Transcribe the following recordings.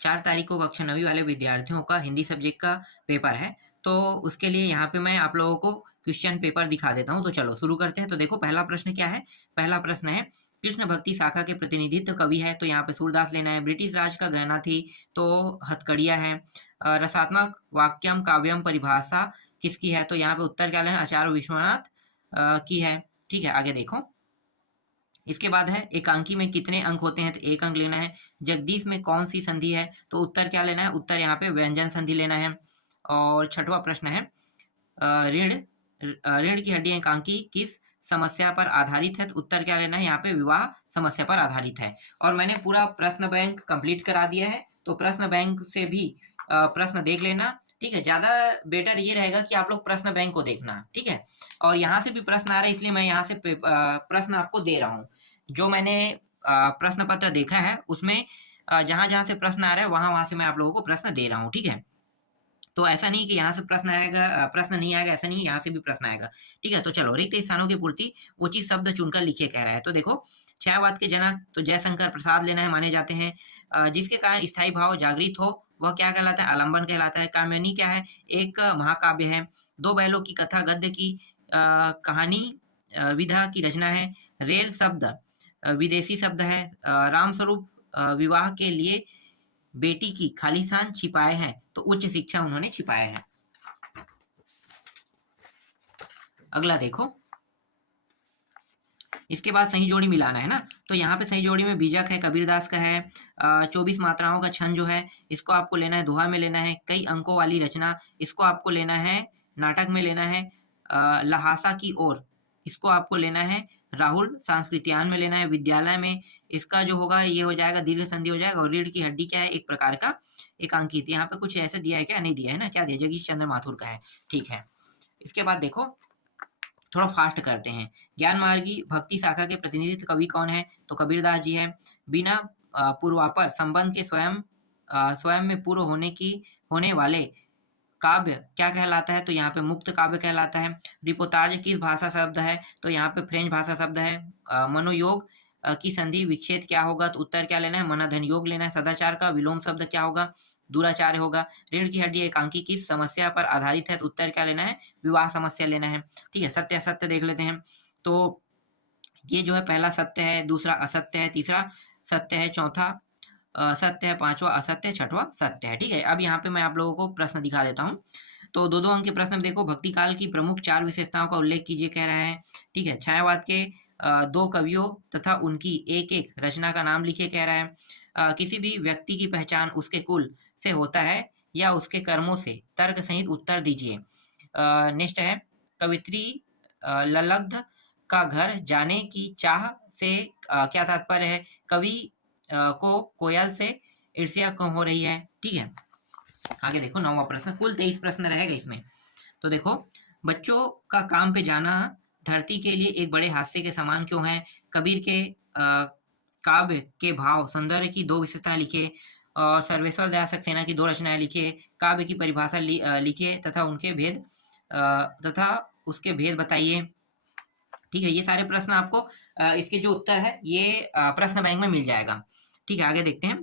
4 तारीख को कक्षा 9वीं वाले विद्यार्थियों का हिंदी सब्जेक्ट का पेपर है। तो उसके लिए यहाँ पे मैं आप लोगों को क्वेश्चन पेपर दिखा देता हूँ। तो चलो शुरू करते हैं। तो देखो पहला प्रश्न क्या है? पहला प्रश्न है कृष्ण भक्ति शाखा के प्रतिनिधित्व कवि है, तो यहाँ पे सूरदास लेना है। ब्रिटिश राज का गहना थी, तो हथकड़िया है। रसात्मक वाक्यम काव्यम परिभाषा किसकी है? तो यहाँ पे उत्तर क्या लेना? आचार्य विश्वनाथ की है। ठीक है, आगे देखो। इसके बाद है एकांकी में कितने अंक होते हैं? तो 1 अंक लेना है। जगदीश में कौन सी संधि है? तो उत्तर क्या लेना है? उत्तर यहाँ पे व्यंजन संधि लेना है। और छठवां प्रश्न है ऋण ऋण की हड्डी एकांकी किस समस्या पर आधारित है? तो उत्तर क्या लेना है? यहाँ पे विवाह समस्या पर आधारित है। और मैंने पूरा प्रश्न बैंक कंप्लीट करा दिया है, तो प्रश्न बैंक से भी प्रश्न देख लेना। ठीक है, ज्यादा बेटर ये रहेगा कि आप लोग प्रश्न बैंक को देखना। ठीक है, और यहाँ से भी प्रश्न आ रहा है, इसलिए मैं यहाँ से प्रश्न आपको दे रहा हूँ। जो मैंने प्रश्न पत्र देखा है उसमें जहां जहां से प्रश्न आ रहा है वहां वहां से मैं आप लोगों को प्रश्न दे रहा हूँ। ठीक है, तो ऐसा नहीं कि यहाँ से प्रश्न आएगा प्रश्न नहीं आएगा, ऐसा नहीं, यहाँ से भी प्रश्न आएगा। ठीक है, तो चलो रिक्त स्थानों की पूर्ति उचित शब्द चुनकर लिखिए कह रहा है। तो देखो छायावाद के जनक तो जयशंकर प्रसाद लेना है, माने जाते हैं। जिसके कारण स्थायी भाव जागृत हो वह क्या कहलाता है? आलंबन कहलाता है। कामयानी क्या है? एक महाकाव्य है। दो बैलों की कथा गद्य की कहानी विधा की रचना है। रेल शब्द विदेशी शब्द है। रामस्वरूप विवाह के लिए बेटी की खालिस्तान छिपाए हैं, तो उच्च शिक्षा उन्होंने छिपाया है। अगला देखो, इसके बाद सही जोड़ी मिलाना है ना। तो यहाँ पे सही जोड़ी में बीजक है, कबीरदास का है। 24 मात्राओं का छंद जो है इसको आपको लेना है, दोहा में लेना है। कई अंकों वाली रचना इसको आपको लेना है, नाटक में लेना है। लहासा की ओर इसको आपको लेना है, राहुल सांस्कृत्यान में लेना है। विद्यालय में इसका जो होगा ये हो जाएगा, दीर्घ संधि हो जाएगा। और रीढ़ की हड्डी क्या है? एक प्रकार का एकांकित। यहाँ पे कुछ ऐसे दिया है क्या? नहीं दिया है ना, क्या दिया? जगदीश चंद्र माथुर का है। ठीक है, इसके बाद देखो थोड़ा फास्ट करते हैं। ज्ञान मार्गी भक्ति शाखा के प्रतिनिधित्व कवि कौन है? तो कबीरदास जी है। बिना पूर्वापर संबंध के स्वयं में पूर्व होने वाले काव्य क्या कहलाता है? तो यहाँ पे मुक्त काव्य कहलाता है। रिपोर्टाज किस भाषा शब्द है? तो यहाँ पे फ्रेंच भाषा शब्द है। मनोयोग की संधि विच्छेद क्या होगा? तो उत्तर क्या लेना है? मनाधन योग लेना है। सदाचार का विलोम शब्द क्या होगा? दुराचार्य होगा। ऋण की हड्डी एकांकी किस समस्या पर आधारित है? तो उत्तर क्या लेना है? विवाह समस्या लेना है। ठीक है, सत्य असत्य देख लेते हैं। तो ये जो है पहला सत्य है, दूसरा असत्य है, तीसरा सत्य है, चौथा सत्य है, पांचवा असत्य है, छठवां सत्य है। ठीक है, अब यहाँ पे मैं आप लोगों को प्रश्न दिखा देता हूँ। तो 2-2 अंक के प्रश्न में देखो, भक्ति काल की प्रमुख 4 विशेषताओं का उल्लेख कीजिए कह रहा है। ठीक है, छायावाद के 2 कवियों तथा उनकी एक-एक रचना का नाम लिखिए कह रहा है। किसी भी व्यक्ति की पहचान उसके कुल से होता है या उसके कर्मों से? तर्क सहित उत्तर दीजिए। नेक्स्ट है कवित्री ललग्ध का घर जाने की चाह से क्या तात्पर्य है? कवि को कोयल से ईर्ष्या क्यों हो रही है? ठीक है, आगे देखो 9वां प्रश्न। कुल 23 प्रश्न रहेगा इसमें। तो देखो बच्चों का काम पे जाना धरती के लिए एक बड़े हादसे के समान क्यों है? कबीर के काव्य के भाव सौंदर्य की 2 विशेषताएं लिखे। और सर्वेश्वर दयाल सक्सेना की 2 रचनाएं लिखे। काव्य की परिभाषा लिखिए तथा उसके भेद बताइए। ठीक है, ये सारे प्रश्न आपको इसके जो उत्तर है ये प्रश्न बैंक में मिल जाएगा। ठीक है, आगे देखते हैं।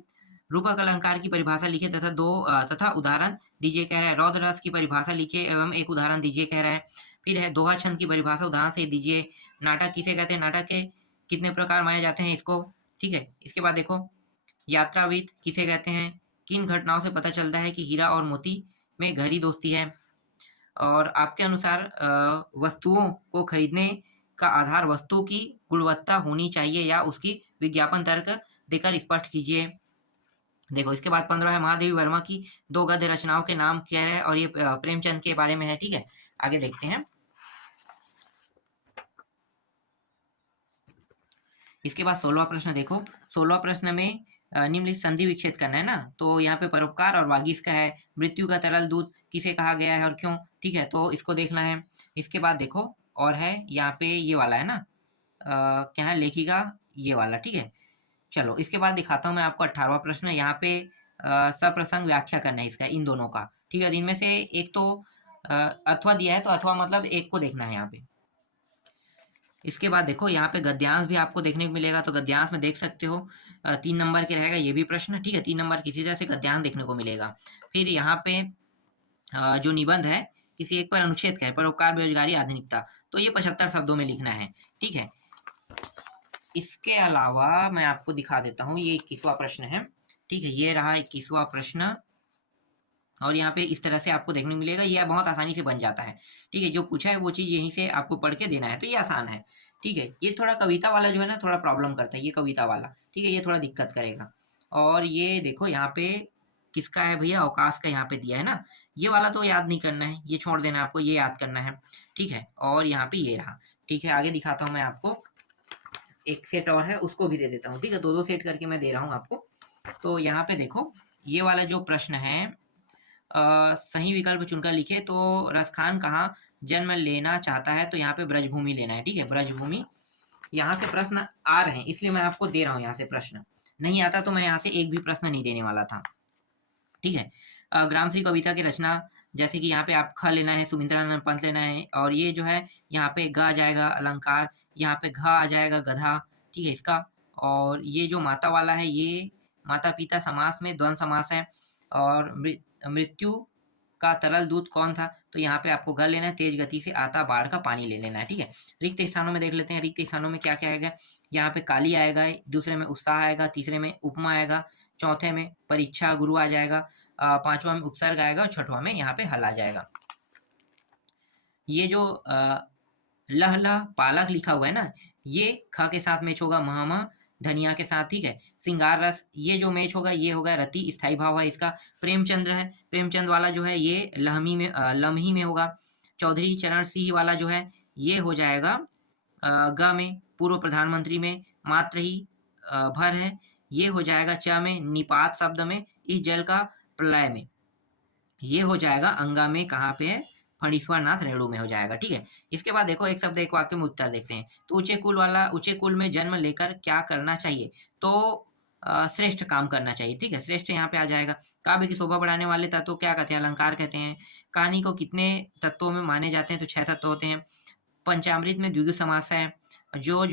रूपक अलंकार की परिभाषा लिखिए तथा उदाहरण दीजिए कह रहा है। रौद्र रस की परिभाषा लिखिए एवं एक उदाहरण दीजिए कह रहा है। फिर है दोहा छंद की परिभाषा उदाहरण से दीजिए। नाटक किसे कहते हैं? नाटक के कितने प्रकार माने जाते हैं इसको? ठीक है, इसके बाद देखो यात्राविद किसे कहते हैं? किन घटनाओं से पता चलता है कि हीरा और मोती में गहरी दोस्ती है? और आपके अनुसार वस्तुओं को खरीदने का आधार वस्तु की गुणवत्ता होनी चाहिए या उसकी विज्ञापन तर्क देकर स्पष्ट कीजिए। देखो इसके बाद 15 है महादेवी वर्मा की 2 गद्य रचनाओं के नाम क्या है? और ये प्रेमचंद के बारे में है। ठीक है, आगे देखते हैं। इसके बाद 16वां प्रश्न देखो। 16वां प्रश्न में निम्नलिखित संधि विच्छेद करना है ना। तो यहाँ पे परोपकार और वागीश का है। मृत्यु का तरल दूध किसे कहा गया है और क्यों? ठीक है, तो इसको देखना है। इसके बाद देखो और है यहाँ पे ये वाला है ना, क्या है लेखिका ये वाला। ठीक है, चलो इसके बाद दिखाता हूँ मैं आपको 18वां प्रश्न। यहाँ पे सप्रसंग व्याख्या करना है इसका, इन दोनों का। ठीक है, इनमें से एक तो अथवा दिया है, तो अथवा मतलब एक को देखना है यहाँ पे। इसके बाद देखो यहाँ पे गद्यांश भी आपको देखने को मिलेगा, तो गद्यांश में देख सकते हो 3 नंबर के रहेगा ये भी प्रश्न, ठीक है। 3 नंबर किसी तरह से गद्यांश देखने को मिलेगा। फिर यहाँ पे जो निबंध है, किसी एक पर अनुच्छेद का है, परोपकार, बेरोजगारी, आधुनिकता, तो ये 75 शब्दों में लिखना है, ठीक है। इसके अलावा मैं आपको दिखा देता हूँ, ये 21वां प्रश्न है, ठीक है। ये रहा 21वां प्रश्न, और यहाँ पे इस तरह से आपको देखने को मिलेगा। ये बहुत आसानी से बन जाता है, ठीक है। जो पूछा है वो चीज़ यहीं से आपको पढ़ के देना है, तो ये आसान है, ठीक है। ये थोड़ा कविता वाला जो है ना, थोड़ा प्रॉब्लम करता है, ये कविता वाला, ठीक है, ये थोड़ा दिक्कत करेगा। और ये देखो यहाँ पे किसका है भैया, अवकाश का यहाँ पे दिया है ना, ये वाला तो याद नहीं करना है, ये छोड़ देना है आपको, ये याद करना है, ठीक है। और यहाँ पे ये रहा, ठीक है। आगे दिखाता हूँ मैं आपको, एक सेट और है उसको भी दे देता हूँ, ठीक है। 2-2 सेट करके मैं दे रहा हूँ आपको। तो यहाँ पे देखो, ये वाला जो प्रश्न है, सही विकल्प चुनकर लिखे। तो रसखान कहाँ जन्म लेना चाहता है, तो यहाँ पे ब्रजभूमि लेना है, ठीक है, ब्रजभूमि। यहाँ से प्रश्न आ रहे हैं इसलिए मैं आपको दे रहा हूँ यहाँ से प्रश्न, नहीं आता तो मैं यहाँ से एक भी प्रश्न नहीं देने वाला था, ठीक है। ग्रामश्री कविता की रचना, जैसे कि यहाँ पे आप ख लेना है, सुमित्रानंद पंत लेना है, और ये जो है यहाँ पे ग आ जाएगा अलंकार, यहाँ पे घ आ जाएगा गधा, ठीक है इसका। और ये जो माता वाला है, ये माता पिता समास में द्वंद्व समास है। और मृत्यु का तरल दूत कौन था, तो यहाँ पे आपको ग लेना है, तेज गति से आता बाढ़ का पानी ले लेना है, ठीक है। रिक्त स्थानों में देख लेते हैं, रिक्त स्थानों में क्या क्या आएगा। यहाँ पे काली आएगा, दूसरे में उत्साह आएगा, तीसरे में उपमा आएगा, चौथे में परीक्षा गुरु आ जाएगा, पांचवा में उपसर्ग आएगा, और छठवां में यहाँ पे हल आ जाएगा। ये जो लह लह पालक लिखा हुआ है ना, ये ख के साथ मैच होगा, मह धनिया के साथ, ठीक है। सिंगार रस, ये जो मैच होगा ये होगा रति, स्थाई भाव है इसका। प्रेमचंद्र है, प्रेमचंद वाला जो है ये लहमी में लम्ही में होगा। चौधरी चरण सिंह वाला जो है ये हो जाएगा ग में, पूर्व प्रधानमंत्री में। मात्र ही भर है, ये हो जाएगा च में। निपात शब्द में, इस जल का प्रलय में, ये हो जाएगा अंगा में, कहाँ पे है, फणीश्वर नाथ रेणु में हो जाएगा, ठीक है। इसके बाद देखो एक शब्द एक वाक्य में उत्तर देखते हैं। तो ऊंचे कुल वाला, ऊंचे कुल में जन्म लेकर क्या करना चाहिए, तो श्रेष्ठ काम करना चाहिए, ठीक है, श्रेष्ठ यहाँ पे आ जाएगा। काव्य की शोभा बढ़ाने वाले तत्व क्या कहते हैं, अलंकार कहते हैं। कहानी को कितने तत्वों में माने जाते हैं, तो 6 तत्व होते हैं। पंचामृत में द्विगु समास है। जो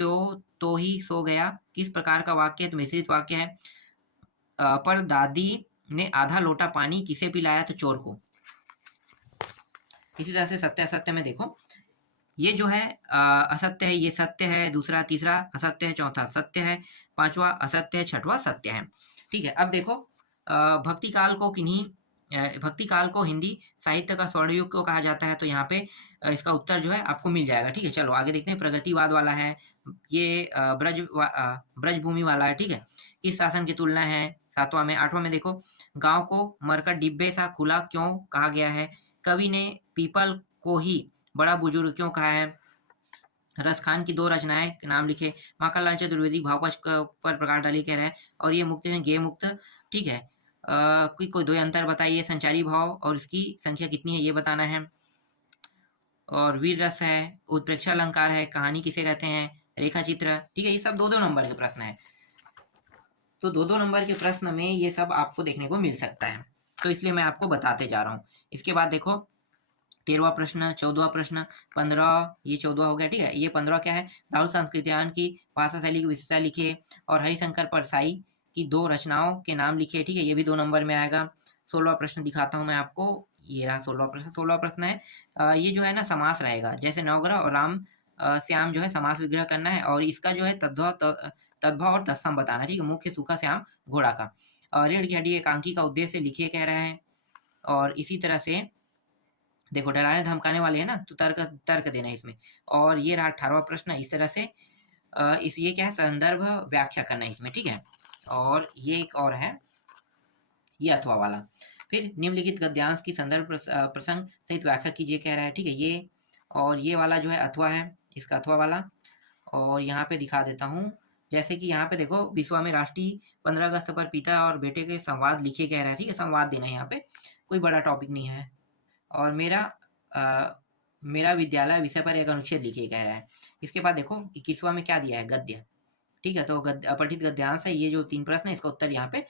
तो ही सो गया, किस प्रकार का वाक्य है, तो मिश्रित वाक्य है। पर दादी ने आधा लोटा पानी किसे पिलाया, तो चोर को। इसी तरह से सत्य असत्य में देखो, ये जो है असत्य है, ये सत्य है, दूसरा तीसरा असत्य है, चौथा सत्य है, पांचवा असत्य है, छठवां सत्य है, ठीक है। अब देखो भक्ति काल को भक्ति काल को हिंदी साहित्य का स्वर्ण युग क्यों कहा जाता है, तो यहाँ पे इसका उत्तर जो है आपको मिल जाएगा, ठीक है। चलो आगे देखते हैं। प्रगतिवाद वाला है, ये ब्रजभूमि वाला है, ठीक है। किस शासन की तुलना है, 7वां में। 8वां में देखो, गांव को मरकर डिब्बे सा खुला क्यों कहा गया है, कवि ने पीपल को ही बड़ा बुजुर्ग क्यों कहा है। रसखान की 2 रचनाएं नाम लिखे। माखनलाल चतुर्वेदी भाव पर प्रकाश डाली कह रहा है, और ये मुक्त है, गे मुक्त, ठीक है। कोई 2 अंतर बताइए, संचारी भाव और इसकी संख्या कितनी है ये बताना है। और वीर रस है, उत्प्रेक्षा अलंकार है, कहानी किसे कहते हैं, रेखा चित्र, ठीक है। ये सब 2-2 नंबर के प्रश्न है, तो 2-2 नंबर के प्रश्न में ये सब आपको देखने को मिल सकता है, तो इसलिए मैं आपको बताते जा रहा हूँ। इसके बाद देखो 13वां प्रश्न, 14वां प्रश्न, 15, ये 14 हो गया, ठीक है। ये 15 क्या है, राहुल संस्कृत्यायन की भाषा शैली की विशेषता लिखिए, और हरिशंकर परसाई की 2 रचनाओं के नाम लिखिए, ठीक है, ये भी 2 नंबर में आएगा। 16वां प्रश्न दिखाता हूँ मैं आपको, ये रहा 16वां प्रश्न। 16वां प्रश्न है ये जो है ना समास रहेगा, जैसे नवग्रह और राम श्याम जो है समास विग्रह करना है, और इसका जो है तद्भव और तत्सम बताना, ठीक है। मुख्य सूखा श्याम घोड़ा का। ऋण की हड्डी एकांकी का उद्देश्य लिखिए कह रहा है। और इसी तरह से देखो डराने धमकाने वाले है ना, तो तर्क देना है इसमें। और ये रहा 18वां प्रश्न, इस तरह से ये क्या है, संदर्भ व्याख्या करना है इसमें, ठीक है। और ये एक और है, ये अथवा वाला। फिर निम्नलिखित गद्यांश की संदर्भ प्रसंग सहित व्याख्या कीजिए कह रहा है, ठीक है। ये और ये वाला जो है अथवा है, इसका अथवा वाला। और यहाँ पे दिखा देता हूँ, जैसे कि यहाँ पे देखो, विश्वा में राष्ट्रीय 15 अगस्त पर पिता और बेटे के संवाद लिखिए कह रहा है, ठीक है, संवाद देना है यहाँ पे, कोई बड़ा टॉपिक नहीं है। और मेरा विद्यालय विषय पर एक अनुच्छेद लिखिए कह रहा है। इसके बाद देखो 21वां में क्या दिया है, गद्य, ठीक है। तो अपठित गद्यांश है, ये जो 3 प्रश्न है इसका उत्तर यहाँ पे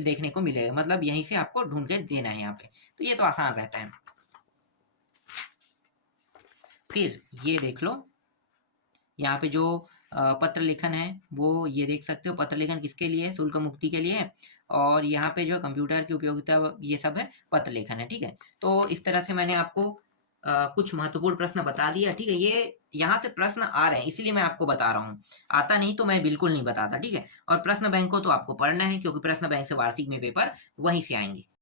देखने को मिलेगा, मतलब यहीं से आपको ढूंढ के देना है यहाँ पे, तो ये तो आसान रहता है। फिर ये देख लो, यहाँ पे जो पत्र लेखन है वो ये देख सकते हो। पत्र लेखन किसके लिए है? शुल्क मुक्ति के लिए है। और यहाँ पे जो कंप्यूटर की उपयोगिता ये सब है, पत्र लेखन है, ठीक है। तो इस तरह से मैंने आपको कुछ महत्वपूर्ण प्रश्न बता दिया, ठीक है। ये यहाँ से प्रश्न आ रहे हैं इसलिए मैं आपको बता रहा हूँ, आता नहीं तो मैं बिल्कुल नहीं बताता, ठीक है। और प्रश्न बैंक को तो आपको पढ़ना है क्योंकि प्रश्न बैंक से वार्षिक में पेपर वहीं से आएंगे।